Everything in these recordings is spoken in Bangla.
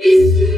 Peace.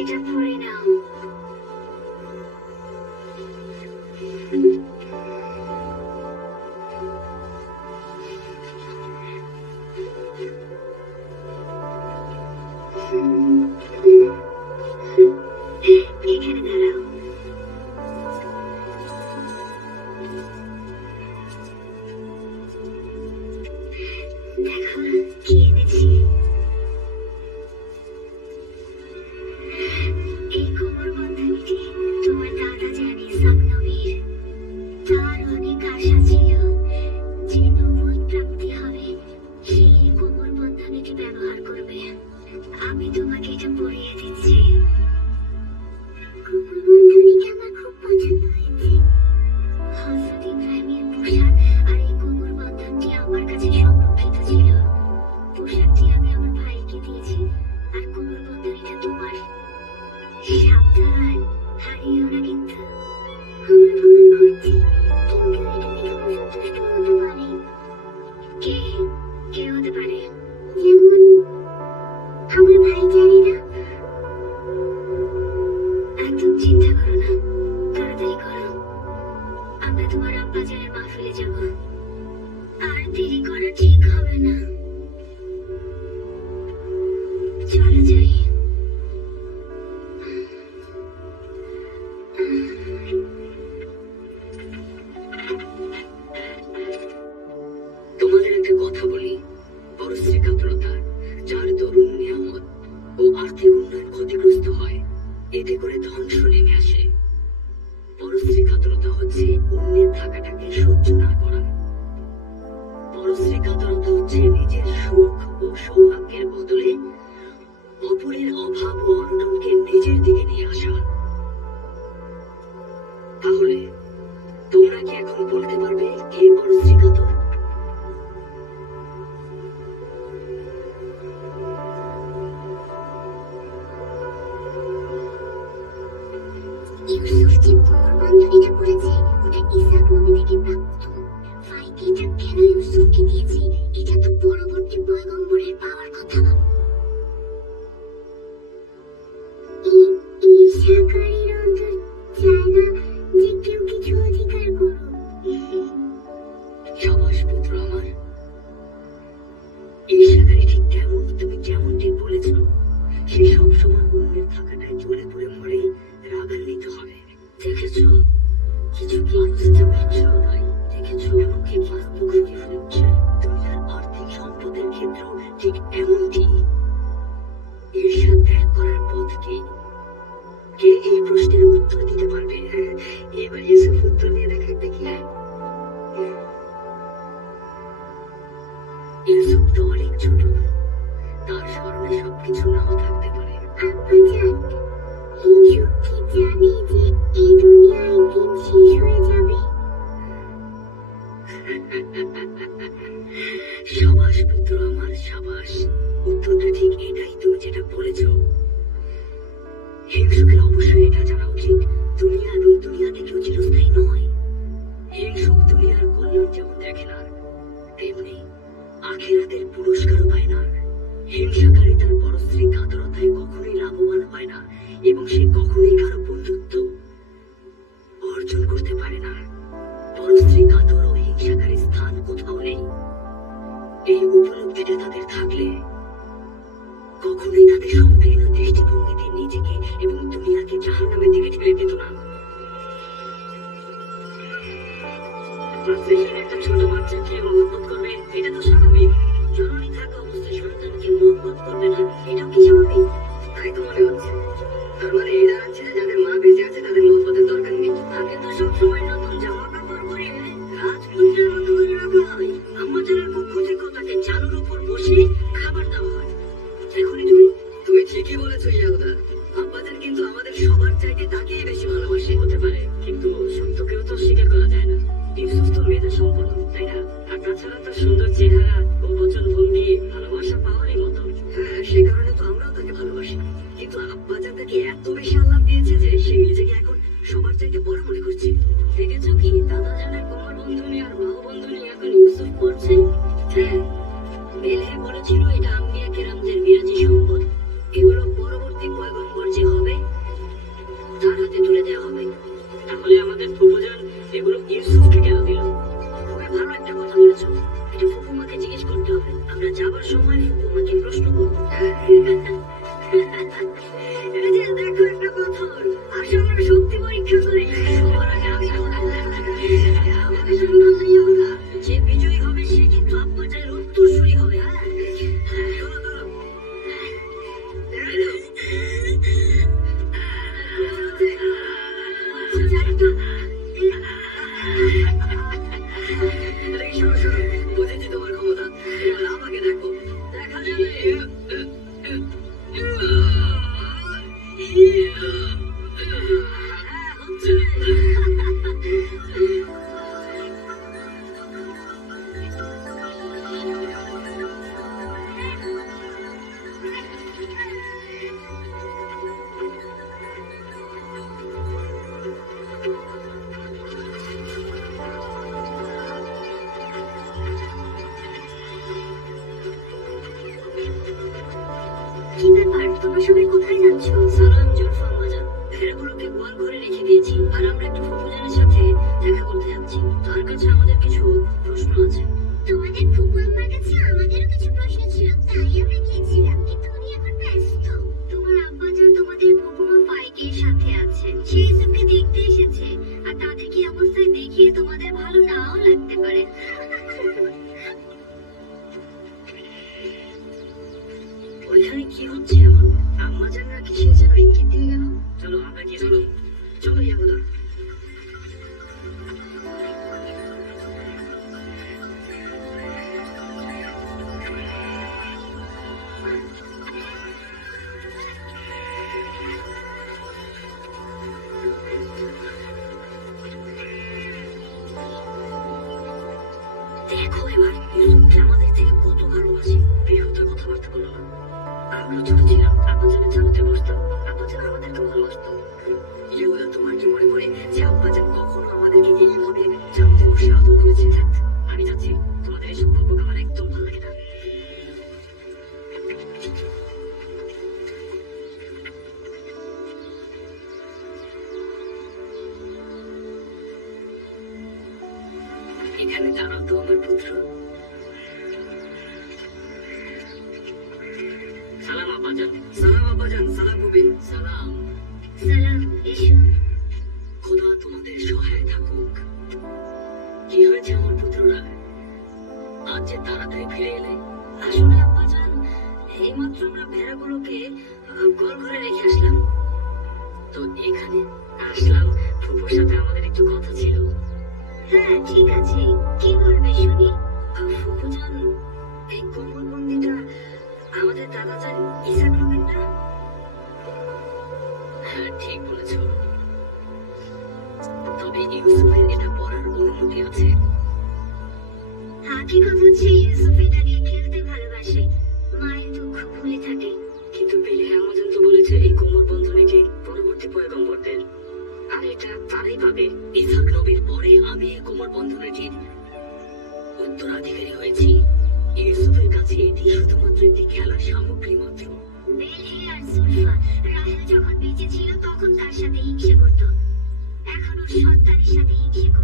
এটা পরে ও আর্থিক উন্নয়ন ক্ষতিগ্রস্ত হয়। এতে করে ধন শুনে একমাত্র ঠিক এটাই তুমি যেটা বলেছ। হিংসুকের অবশ্যই এটা জানা উচিত। দুনিয়া এবং দুনিয়াতে কেউ চিরস্থায়ী নয়। হিংসুক দুনিয়ার কল্যাণ যেমন দেখে না, তেমনি আখেরাতের পুরস্কারও পায় না। হিংসাকারী তার বড় কাতরতায় কখনোই লাভবান হয় না এবং সে কখনোই কারও বন্ধুত্ব অর্জন করতে পারে না। বড় স্ত্রী কাতর ও হিংসাকারী স্থান কোথাও নেই। এই উপলব্ধিটা তাদের থাকলে কখনোই তাদের সংকীর্ণ দৃষ্টিভঙ্গিতে নিজেকে এবং দুনিয়াকে জাহান্নামের দিকে ঠেলে দিত না। করবে, এটা তো স্বাভাবিক। জরুরি থাকা অবস্থায় সন্তানকে মহব্বত করবে না, এটাও কি স্বাভাবিক? তাই তো মনে হচ্ছে। তার মানে এরা আমরা যাবার সময় তোমাকে প্রশ্ন করব দেখো একটা কথা, আসলে আমরা শক্তি পরীক্ষা করি, সবার আগে আমি আমাদের জন্য উত্তরাধিকারী হয়েছি। ইউসুফের কাছে এটি শুধুমাত্র একটি খেলার সামগ্রী মাত্র। আর সুলফা রাহেল যখন বেঁচে ছিল, তখন তার সাথে হিংসে করত। এখনও ওর সন্তানের সাথে হিংসে করত।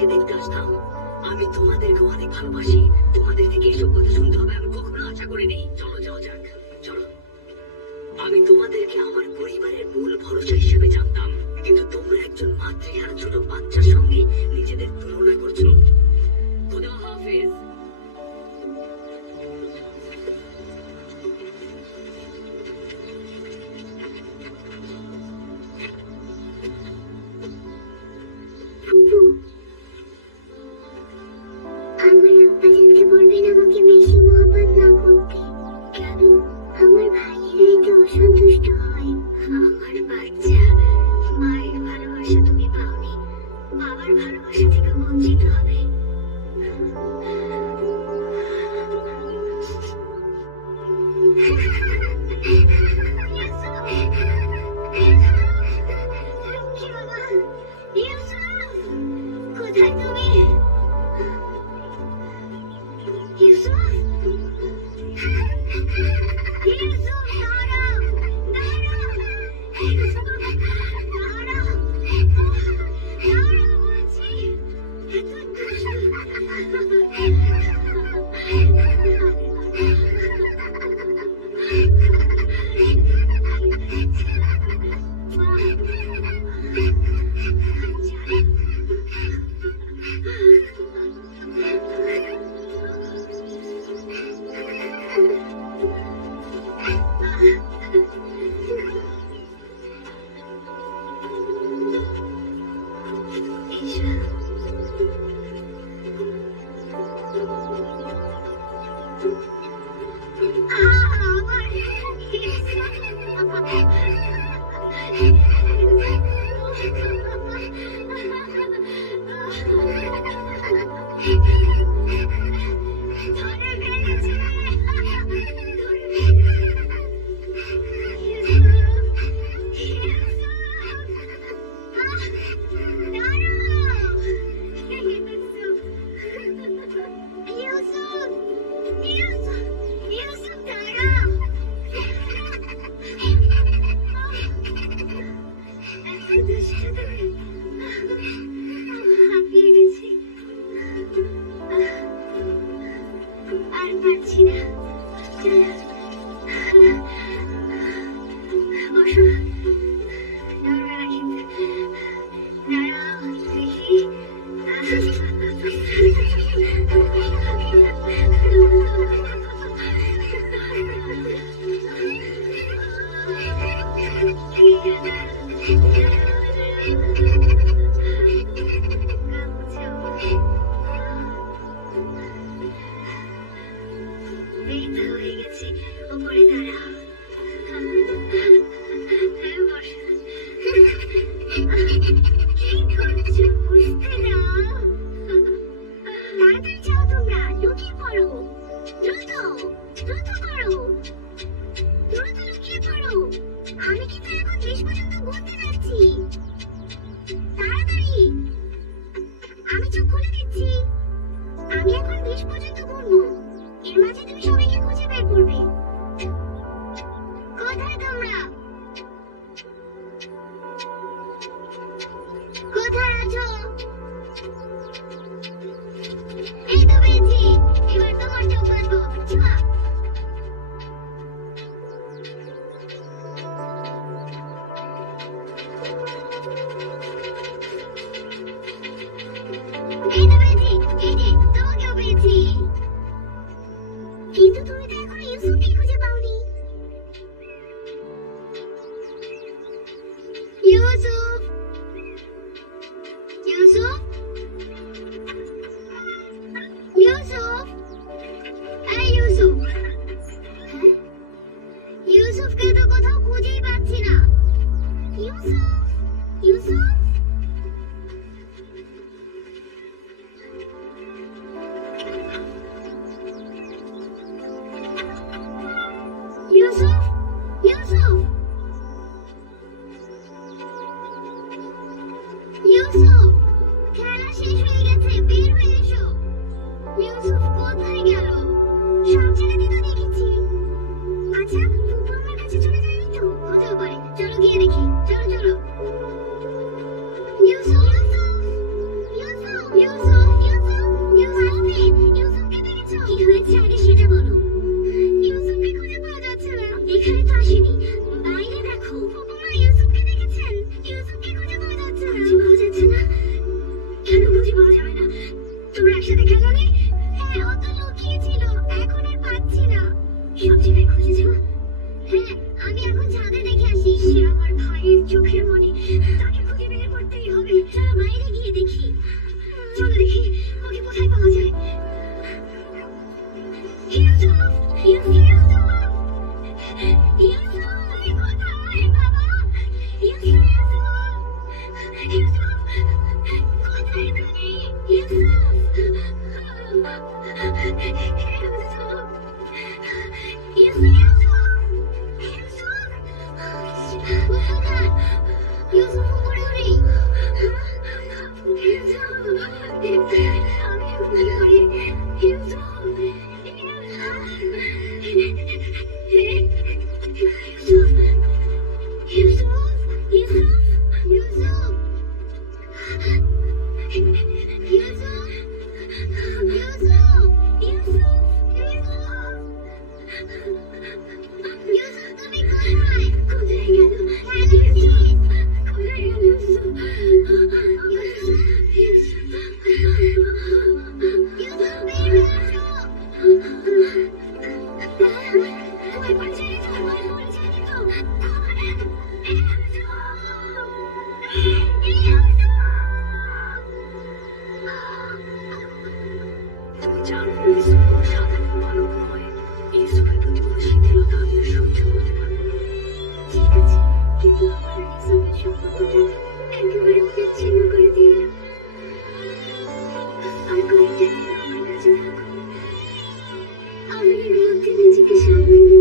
থেকে দেখতে আসতাম। আমি তোমাদেরকে অনেক ভালোবাসি। তোমাদের থেকে এসব কথা শুনতে হবে আমি কখনো আশা করিনি। চলো যাও যাক। সব জায়গায় খুঁজে যাওয়া আমাকে নিজেকে সামনে